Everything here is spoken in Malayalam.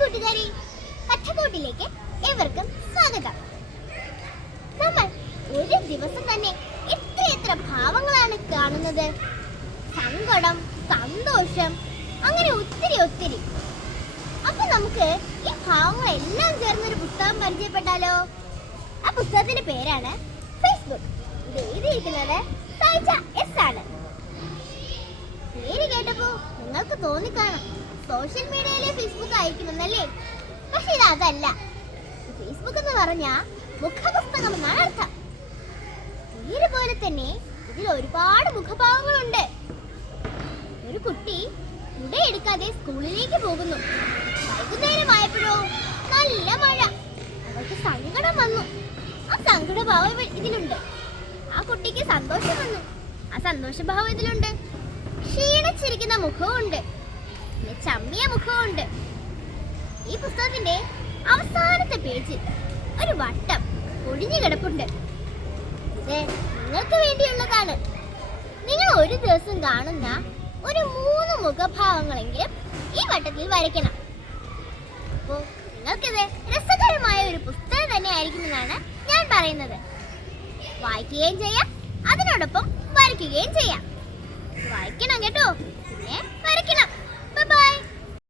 കൂട്ടുകാരെ കഥകൂട്ടിലേക്ക് സ്വാഗതം. നമ്മൾ ഒരു ദിവസം തന്നെ എത്ര എത്ര ഭാവങ്ങളാണ് കാണുന്നത്. സങ്കടം സന്തോഷം അങ്ങനെ ഒത്തിരി ഒത്തിരി. അപ്പൊ നമുക്ക് ഈ ഭാവങ്ങളെല്ലാം ചേർന്നൊരു പുസ്തകം പരിചയപ്പെട്ടാലോ? ആ പുസ്തകത്തിന്റെ പേരാണ് ഫേസ്ബുക്ക് ഇത് എഴുതിയിരിക്കുന്നത് എസ് ആണ്. പേര് കേട്ടപ്പോ നിങ്ങൾക്ക് തോന്നിക്കാണും. സോഷ്യൽ മീഡിയയിലെ ഫേസ്ബുക്ക് അയക്കുമെന്നല്ലേ പക്ഷെ ഇത് അതല്ല ഫേസ്ബുക്ക് എന്ന് പറഞ്ഞ മുഖപുസ്തകം എന്നാണ് അർത്ഥം പോലെ തന്നെ ഇതിൽ ഒരുപാട് മുഖഭാവങ്ങളുണ്ട്. ഒരു കുട്ടി ഉടയെടുക്കാതെ സ്കൂളിലേക്ക് പോകുന്നു. വൈകുന്നേരമായപ്പോഴോ നല്ല മഴ. അവൾക്ക് സങ്കടം വന്നു. ആ സങ്കടഭാവം ഇതിലുണ്ട്. ആ കുട്ടിക്ക് സന്തോഷം വന്നു. ആ സന്തോഷഭാവം ഇതിലുണ്ട്. ക്ഷീണിച്ചിരിക്കുന്ന മുഖവുമുണ്ട്. പിന്നെ ചമ്മിയ മുഖമുണ്ട്. ഈ പുസ്തകത്തിന്റെ അവസാനത്തെ പേജിൽ ഒരു വട്ടം ഒഴിഞ്ഞു കിടപ്പുണ്ട്. ഇത് നിങ്ങൾക്ക് വേണ്ടിയുള്ളതാണ്. നിങ്ങൾ ഒരു ദിവസം കാണുന്ന ഒരു മൂന്ന് മുഖഭാവങ്ങളെങ്കിലും ഈ വട്ടത്തിൽ വരയ്ക്കണം. അപ്പോൾ നിങ്ങൾക്കിത് രസകരമായ ഒരു പുസ്തകം തന്നെ ആയിരിക്കുമെന്നാണ് ഞാൻ പറയുന്നത്. വായിക്കുകയും ചെയ്യാം അതിനോടൊപ്പം വരയ്ക്കുകയും ചെയ്യാം. വായിക്കണം കേട്ടോ.